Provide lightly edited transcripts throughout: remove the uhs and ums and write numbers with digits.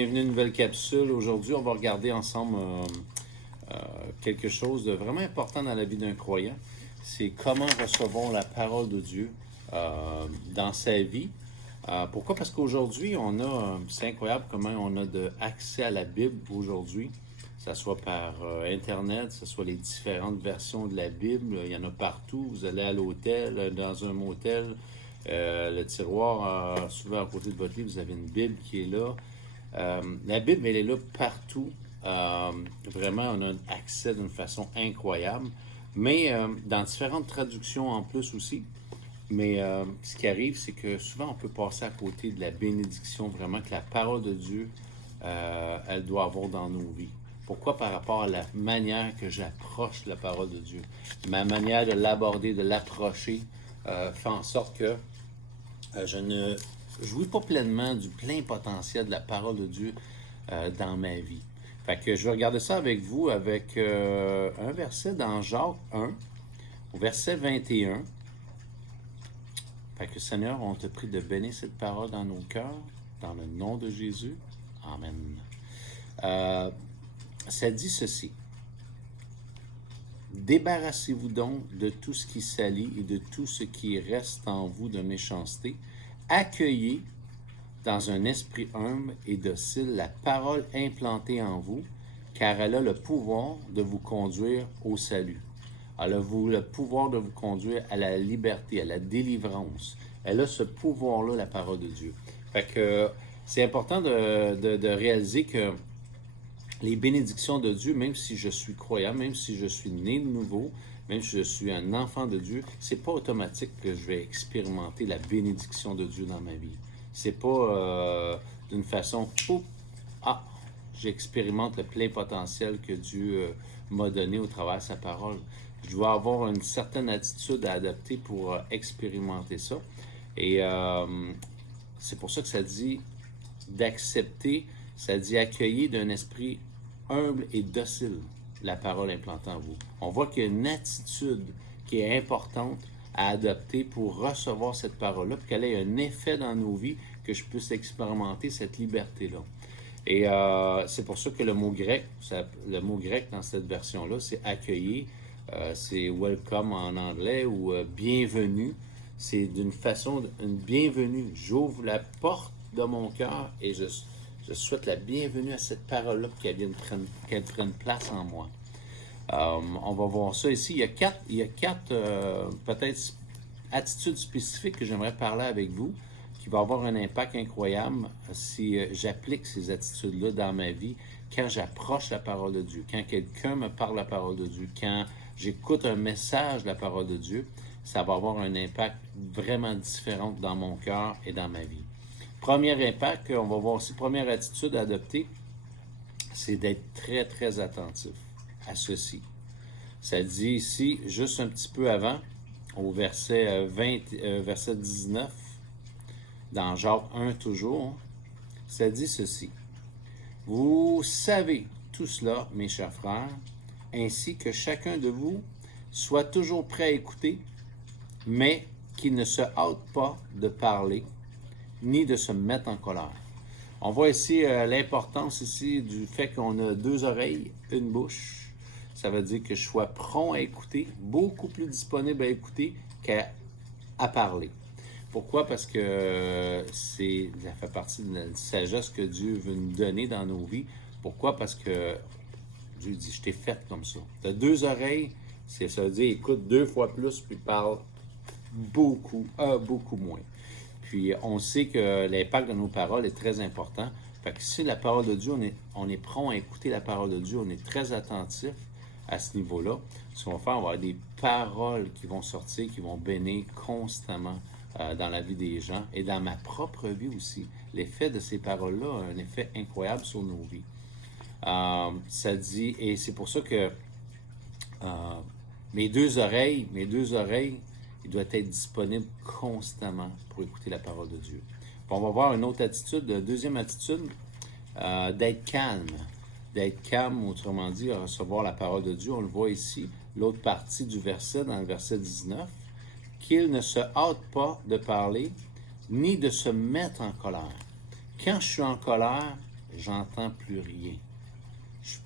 bienvenue à une nouvelle capsule. Aujourd'hui, on va regarder ensemble quelque chose de vraiment important dans la vie d'un croyant. C'est comment recevons la parole de Dieu dans sa vie. Pourquoi? Parce qu'aujourd'hui, c'est incroyable comment on a accès à la Bible aujourd'hui, que ce soit par Internet, que ce soit les différentes versions de la Bible. Il y en a partout. Vous allez à l'hôtel, dans un motel, le tiroir, souvent à côté de votre lit, vous avez une Bible qui est là. La Bible, elle est là partout. Vraiment, on a accès d'une façon incroyable, mais dans différentes traductions en plus aussi. Mais ce qui arrive, c'est que souvent, on peut passer à côté de la bénédiction, vraiment, que la parole de Dieu, elle doit avoir dans nos vies. Pourquoi? Par rapport à la manière que j'approche la parole de Dieu. Ma manière de l'aborder, de l'approcher, fait en sorte que je ne jouis pas pleinement du plein potentiel de la parole de Dieu dans ma vie. Fait que je vais regarder ça avec vous avec un verset dans Jacques 1, au verset 21. Fait que Seigneur, on te prie de bénir cette parole dans nos cœurs, dans le nom de Jésus. Amen. Ça dit ceci. Débarrassez-vous donc de tout ce qui salit et de tout ce qui reste en vous de méchanceté. Accueillez dans un esprit humble et docile la parole implantée en vous, car elle a le pouvoir de vous conduire au salut. Elle a le pouvoir de vous conduire à la liberté, à la délivrance. Elle a ce pouvoir-là, la parole de Dieu. Fait que c'est important de réaliser que les bénédictions de Dieu, même si je suis croyant, même si je suis né de nouveau, même si je suis un enfant de Dieu, c'est pas automatique que je vais expérimenter la bénédiction de Dieu dans ma vie. C'est pas d'une façon, j'expérimente le plein potentiel que Dieu m'a donné au travers de sa parole. Je dois avoir une certaine attitude à adopter pour expérimenter ça. Et c'est pour ça que ça dit d'accepter, ça dit accueillir d'un esprit humble et docile la parole implantée en vous. On voit qu'il y a une attitude qui est importante à adopter pour recevoir cette parole-là, pour qu'elle ait un effet dans nos vies, que je puisse expérimenter cette liberté-là. Et c'est pour ça que le mot grec dans cette version-là, c'est accueillir, c'est welcome en anglais ou bienvenue. C'est d'une façon, une bienvenue. J'ouvre la porte de mon cœur et je souhaite la bienvenue à cette parole-là pour qu'elle prenne place en moi. On va voir ça ici. Il y a quatre peut-être attitudes spécifiques que j'aimerais parler avec vous, qui va avoir un impact incroyable si j'applique ces attitudes-là dans ma vie, quand j'approche la parole de Dieu, quand quelqu'un me parle la parole de Dieu, quand j'écoute un message de la parole de Dieu, ça va avoir un impact vraiment différent dans mon cœur et dans ma vie. Premier impact, on va voir aussi, première attitude à adopter, c'est d'être très, très attentif à ceci. Ça dit ici, juste un petit peu avant, au verset 19, dans Jacques 1 toujours, ça dit ceci. Vous savez tout cela, mes chers frères, ainsi que chacun de vous soit toujours prêt à écouter, mais qu'il ne se hâte pas de parler, ni de se mettre en colère. On voit ici l'importance ici du fait qu'on a deux oreilles, une bouche. Ça veut dire que je sois prompt à écouter, beaucoup plus disponible à écouter qu'à parler. Pourquoi? Parce que ça fait partie de la sagesse que Dieu veut nous donner dans nos vies. Pourquoi? Parce que Dieu dit, je t'ai fait comme ça. Tu as deux oreilles, ça veut dire écoute deux fois plus, puis parle beaucoup moins. Puis on sait que l'impact de nos paroles est très important. Fait que si la parole de Dieu, on est prompt à écouter la parole de Dieu, on est très attentif à ce niveau-là. Ce qu'on va faire, on va avoir des paroles qui vont sortir, qui vont bénir constamment dans la vie des gens et dans ma propre vie aussi. L'effet de ces paroles-là a un effet incroyable sur nos vies. Ça dit, et c'est pour ça que mes deux oreilles, il doit être disponible constamment pour écouter la parole de Dieu. Puis on va voir une autre attitude, deuxième attitude, d'être calme. D'être calme, autrement dit, à recevoir la parole de Dieu. On le voit ici, l'autre partie du verset, dans le verset 19, qu'il ne se hâte pas de parler, ni de se mettre en colère. Quand je suis en colère, j'entends plus rien.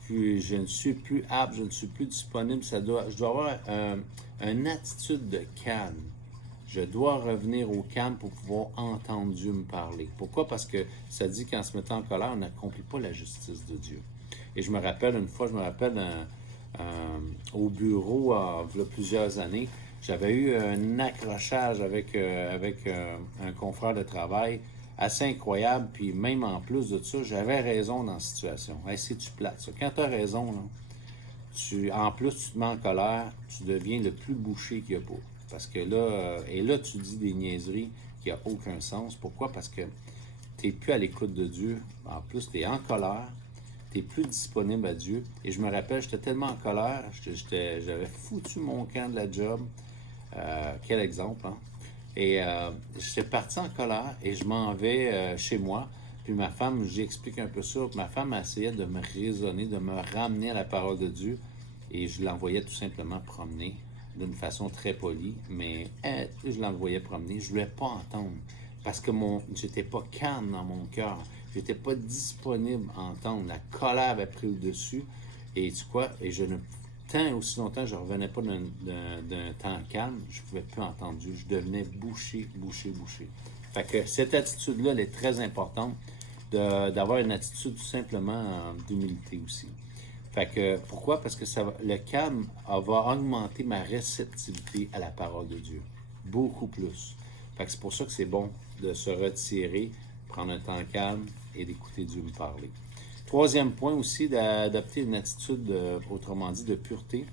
Je ne suis plus apte, je ne suis plus disponible. Je dois avoir une attitude de calme. Je dois revenir au calme pour pouvoir entendre Dieu me parler. Pourquoi? Parce que ça dit qu'en se mettant en colère, on n'accomplit pas la justice de Dieu. Et je me rappelle une fois, au bureau, il y a plusieurs années, j'avais eu un accrochage avec un confrère de travail assez incroyable, puis même en plus de ça, j'avais raison dans la situation. Hey, c'est-tu plate, ça? Quand tu as raison, là, en plus, tu te mets en colère, tu deviens le plus bouché qu'il n'y a pas. Parce que là, et là, tu dis des niaiseries qui n'ont aucun sens. Pourquoi? Parce que tu n'es plus à l'écoute de Dieu. En plus, tu es en colère, tu n'es plus disponible à Dieu. Et je me rappelle, j'étais tellement en colère, j'avais foutu mon camp de la job. Quel exemple, hein? Et j'étais parti en colère et je m'en vais chez moi. Puis ma femme, j'explique un peu ça. Ma femme essayait de me raisonner, de me ramener à la parole de Dieu. Et je l'envoyais tout simplement promener d'une façon très polie. Mais je l'envoyais promener. Je ne voulais pas entendre. Parce que j'étais pas calme dans mon cœur. J'étais pas disponible à entendre. La colère avait pris le dessus. Et tu sais quoi? Et je ne tant et aussi longtemps que je ne revenais pas d'un temps calme, je ne pouvais plus entendre Dieu. Je devenais bouché. Fait que cette attitude-là, elle est très importante d'avoir une attitude tout simplement d'humilité aussi. Fait que, pourquoi? Parce que le calme va augmenter ma réceptivité à la parole de Dieu. Beaucoup plus. Fait que c'est pour ça que c'est bon de se retirer, prendre un temps calme et d'écouter Dieu me parler. Troisième point aussi, d'adopter une attitude, autrement dit, de pureté.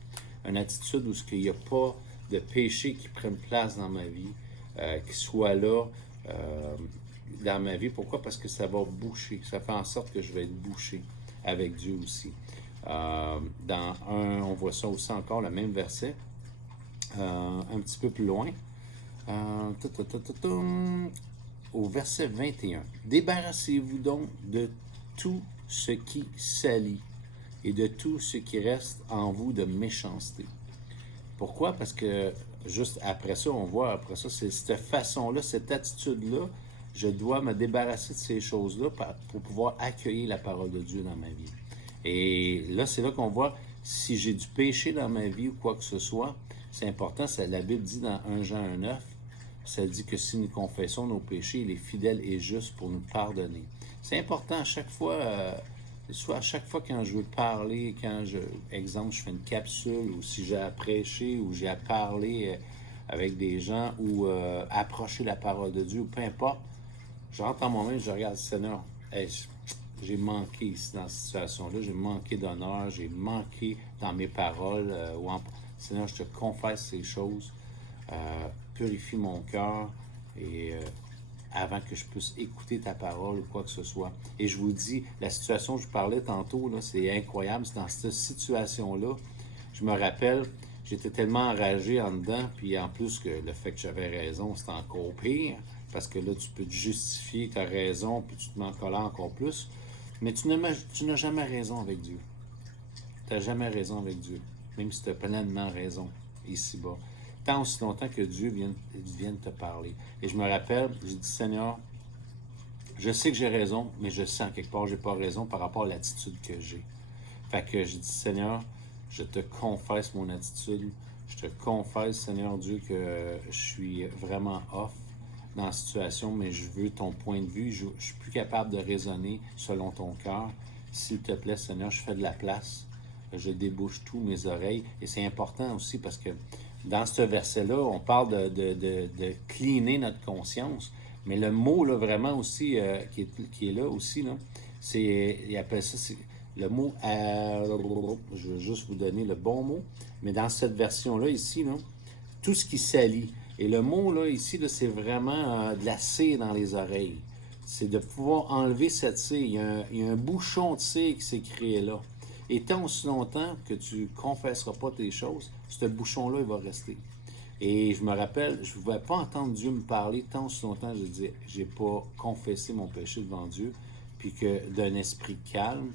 Une attitude où il n'y a pas de péché qui prenne place dans ma vie, qui soit là dans ma vie. Pourquoi? Parce que ça va boucher. Ça fait en sorte que je vais être bouché avec Dieu aussi. On voit ça aussi encore, le même verset, un petit peu plus loin. Au verset 21. Débarrassez-vous donc de tout ce qui salit et de tout ce qui reste en vous de méchanceté. Pourquoi? Parce que juste après ça, on voit après ça, c'est cette façon-là, cette attitude-là, je dois me débarrasser de ces choses-là pour pouvoir accueillir la parole de Dieu dans ma vie. Et là, c'est là qu'on voit, si j'ai du péché dans ma vie ou quoi que ce soit, c'est important, la Bible dit dans 1 Jean 1,9, ça dit que si nous confessons nos péchés, il est fidèle et juste pour nous pardonner. C'est important à chaque fois, soit à chaque fois quand je veux parler, exemple, je fais une capsule, ou si j'ai à prêcher, ou j'ai à parler avec des gens, ou approcher la parole de Dieu, ou peu importe, je rentre en moi-même, je regarde le Seigneur. Hey, j'ai manqué ici dans cette situation-là, j'ai manqué d'honneur, j'ai manqué dans mes paroles. Seigneur, je te confesse ces choses. Purifie mon cœur et avant que je puisse écouter ta parole ou quoi que ce soit. Et je vous dis, la situation que je parlais tantôt, là, c'est incroyable. C'est dans cette situation-là, je me rappelle, j'étais tellement enragé en dedans, puis en plus que le fait que j'avais raison, c'était encore pire, parce que là, tu peux te justifier ta raison, puis tu te mets en colère encore plus. Mais tu n'as jamais raison avec Dieu. Tu n'as jamais raison avec Dieu, même si tu as pleinement raison ici-bas. Tant aussi longtemps que Dieu vienne te parler. Et je me rappelle, j'ai dit, Seigneur, je sais que j'ai raison, mais je sens quelque part que je n'ai pas raison par rapport à l'attitude que j'ai. Fait que j'ai dit, Seigneur, je te confesse mon attitude. Je te confesse, Seigneur Dieu, que je suis vraiment off dans la situation, mais je veux ton point de vue. Je suis plus capable de raisonner selon ton cœur. S'il te plaît, Seigneur, je fais de la place. Je débouche tous mes oreilles. Et c'est important aussi parce que dans ce verset-là, on parle de cleaner notre conscience. Mais le mot, là, vraiment aussi, qui est là aussi, là, il appelle ça, le mot, je vais juste vous donner le bon mot, mais dans cette version-là, ici, là, tout ce qui salit. Et le mot, là, ici, là, c'est vraiment de la cire dans les oreilles. C'est de pouvoir enlever cette cire. Il y a un bouchon de cire qui s'est créé là. Et tant aussi longtemps que tu ne confesseras pas tes choses, ce bouchon-là, il va rester. Et je me rappelle, je ne pouvais pas entendre Dieu me parler tant aussi longtemps, je disais, j'ai pas confessé mon péché devant Dieu, puis que d'un esprit calme,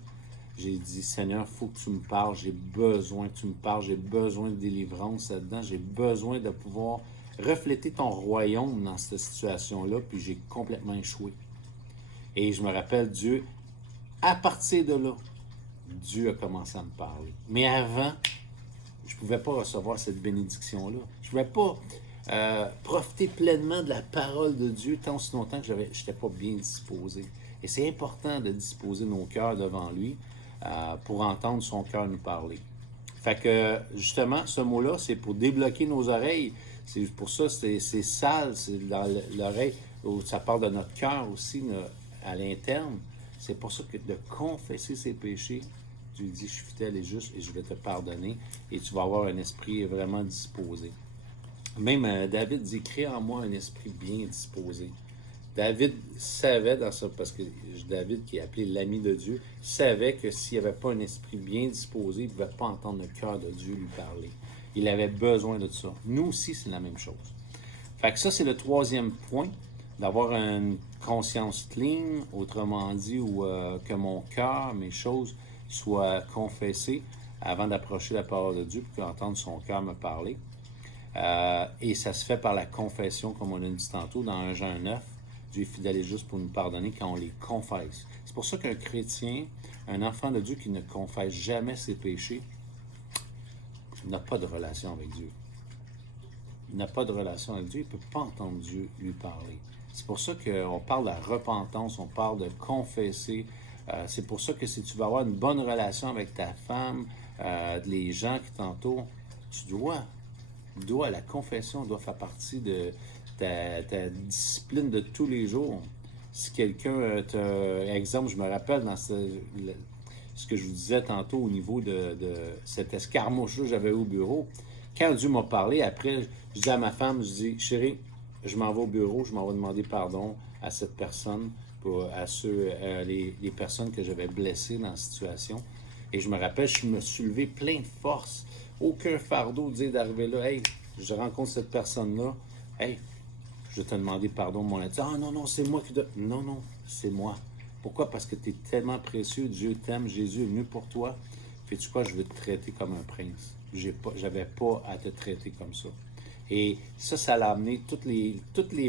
j'ai dit, Seigneur, il faut que tu me parles, j'ai besoin que tu me parles, j'ai besoin de délivrance là-dedans, j'ai besoin de pouvoir refléter ton royaume dans cette situation-là, puis j'ai complètement échoué. Et je me rappelle, Dieu À partir de là, Dieu a commencé à me parler. Mais avant, je ne pouvais pas recevoir cette bénédiction-là. Je ne pouvais pas profiter pleinement de la parole de Dieu tant aussi longtemps que je n'étais pas bien disposé. Et c'est important de disposer nos cœurs devant lui pour entendre son cœur nous parler. Fait que, justement, ce mot-là, c'est pour débloquer nos oreilles. C'est pour ça, c'est sale, c'est dans l'oreille. Ça parle de notre cœur aussi, à l'interne. C'est pour ça que de confesser ses péchés, Dieu dit, je suis fidèle et juste et je vais te pardonner. Et tu vas avoir un esprit vraiment disposé. Même David dit, crée en moi un esprit bien disposé. David savait dans ça, parce que David, qui est appelé l'ami de Dieu, savait que s'il n'y avait pas un esprit bien disposé, il ne pouvait pas entendre le cœur de Dieu lui parler. Il avait besoin de ça. Nous aussi, c'est la même chose. Fait que ça, c'est le troisième point, d'avoir une conscience clean, autrement dit, où que mon cœur, mes choses soient confessées avant d'approcher la parole de Dieu, pour qu'entendre son cœur me parler. Et ça se fait par la confession, comme on l'a dit tantôt, dans 1 Jean 9. Dieu est fidèle et juste pour nous pardonner quand on les confesse. C'est pour ça qu'un chrétien, un enfant de Dieu qui ne confesse jamais ses péchés, n'a pas de relation avec Dieu. Il n'a pas de relation avec Dieu, il ne peut pas entendre Dieu lui parler. C'est pour ça qu'on parle de la repentance, on parle de confesser. C'est pour ça que si tu veux avoir une bonne relation avec ta femme, les gens qui t'entourent, tu dois, la confession doit faire partie de ta discipline de tous les jours. Si quelqu'un exemple, je me rappelle dans ce que je vous disais tantôt au niveau de cette escarmouche que j'avais au bureau, quand Dieu m'a parlé, après, je dis à ma femme, je dis, chérie, je m'en vais au bureau, je m'en vais demander pardon à cette personne, à les personnes que j'avais blessées dans la situation. Et je me rappelle, je me suis levé plein de force. Aucun fardeau dire d'arriver là, hey, je rencontre cette personne-là, hey, je vais te demander pardon, mon ami. Ah non, c'est moi qui dois. Non, c'est moi. Pourquoi? Parce que tu es tellement précieux, Dieu t'aime, Jésus est venu pour toi. Fais-tu quoi? Je veux te traiter comme un prince. J'avais pas à te traiter comme ça. Et ça l'a amené, toutes les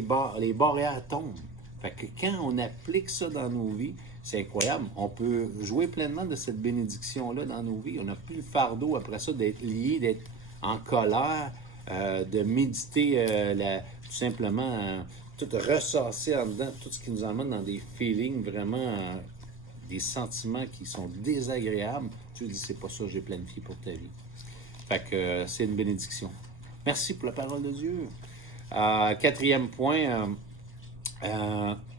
barrières tombent. Fait que quand on applique ça dans nos vies, c'est incroyable. On peut jouer pleinement de cette bénédiction-là dans nos vies. On n'a plus le fardeau après ça d'être lié, d'être en colère, de méditer tout simplement, tout ressasser en dedans, tout ce qui nous emmène dans des feelings vraiment, des sentiments qui sont désagréables. Tu dis, c'est pas ça que j'ai planifié pour ta vie. Fait que c'est une bénédiction. Merci pour la parole de Dieu. Quatrième point,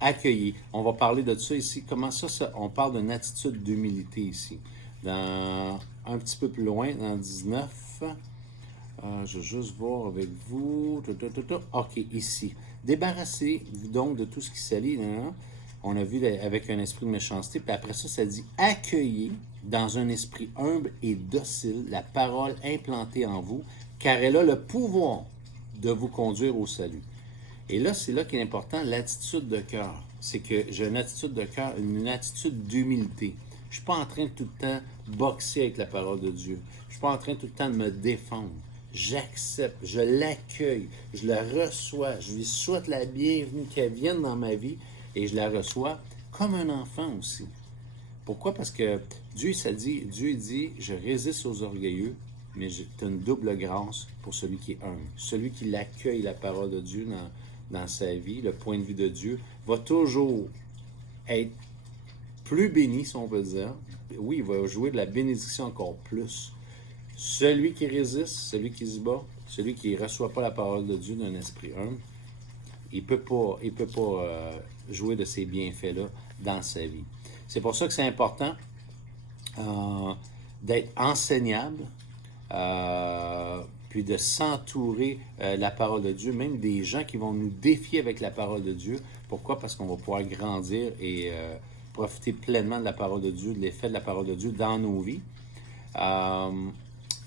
accueillir. On va parler de ça ici. Comment ça on parle d'une attitude d'humilité ici. Un petit peu plus loin, dans 19, je vais juste voir avec vous. OK, ici. Débarrassez-vous donc de tout ce qui s'allie. On a vu avec un esprit de méchanceté. Puis après ça dit accueillez dans un esprit humble et docile la parole implantée en vous, car elle a le pouvoir de vous conduire au salut. Et là, c'est là qu'il est important, l'attitude de cœur. C'est que j'ai une attitude de cœur, une attitude d'humilité. Je ne suis pas en train de tout le temps boxer avec la parole de Dieu. Je ne suis pas en train tout le temps de me défendre. J'accepte, je l'accueille, je la reçois, je lui souhaite la bienvenue, qu'elle vienne dans ma vie et je la reçois comme un enfant aussi. Pourquoi? Parce que Dieu dit, je résiste aux orgueilleux, mais j'ai une double grâce pour celui qui est humble. Celui qui l'accueille, la parole de Dieu dans sa vie, le point de vue de Dieu, va toujours être plus béni, si on peut dire. Oui, il va jouer de la bénédiction encore plus. Celui qui résiste, celui qui se bat, celui qui ne reçoit pas la parole de Dieu d'un esprit humble, il peut pas jouer de ces bienfaits-là dans sa vie. C'est pour ça que c'est important d'être enseignable, puis de s'entourer de la parole de Dieu, même des gens qui vont nous défier avec la parole de Dieu. Pourquoi? Parce qu'on va pouvoir grandir et profiter pleinement de la parole de Dieu, de l'effet de la parole de Dieu dans nos vies.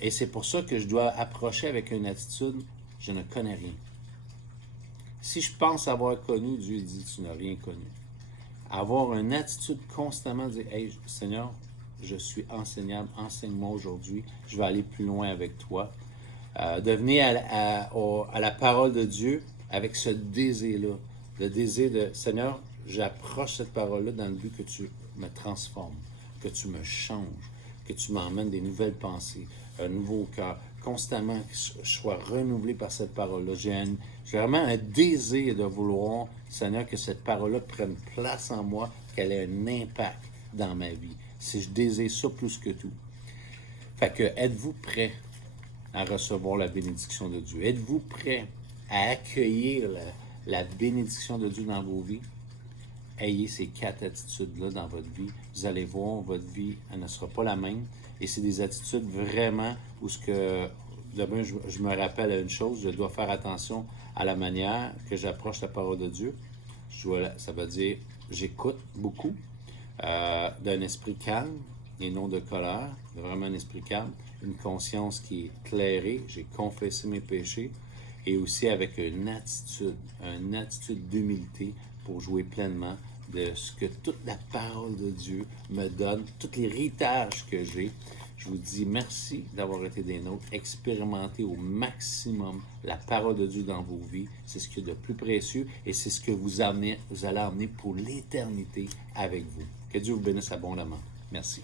Et c'est pour ça que je dois approcher avec une attitude, je ne connais rien. Si je pense avoir connu, Dieu dit, tu n'as rien connu. Avoir une attitude constamment de dire, hey, Seigneur, je suis enseignable, enseigne-moi aujourd'hui, je vais aller plus loin avec toi. De venir à la parole de Dieu avec ce désir-là, le désir de, Seigneur, j'approche cette parole-là dans le but que tu me transformes, que tu me changes, que tu m'emmènes des nouvelles pensées, un nouveau cœur, constamment que je sois renouvelé par cette parole-là. J'ai vraiment un désir de vouloir, Seigneur, que cette parole-là prenne place en moi, qu'elle ait un impact dans ma vie. Si je désire ça plus que tout. Fait que, êtes-vous prêt à recevoir la bénédiction de Dieu? Êtes-vous prêt à accueillir la bénédiction de Dieu dans vos vies? Ayez ces 4 attitudes-là dans votre vie. Vous allez voir, votre vie, elle ne sera pas la même. Et c'est des attitudes vraiment où ce que, demain, je me rappelle une chose, je dois faire attention à la manière que j'approche la parole de Dieu. Ça veut dire, j'écoute beaucoup, d'un esprit calme et non de colère, vraiment un esprit calme, une conscience qui est clairée, j'ai confessé mes péchés, et aussi avec une attitude d'humilité pour jouer pleinement de ce que toute la parole de Dieu me donne, tout l'héritage que j'ai. Je vous dis merci d'avoir été des nôtres. Expérimentez au maximum la parole de Dieu dans vos vies. C'est ce qu'il y a de plus précieux et c'est ce que vous allez emmener pour l'éternité avec vous. Que Dieu vous bénisse abondamment. Merci.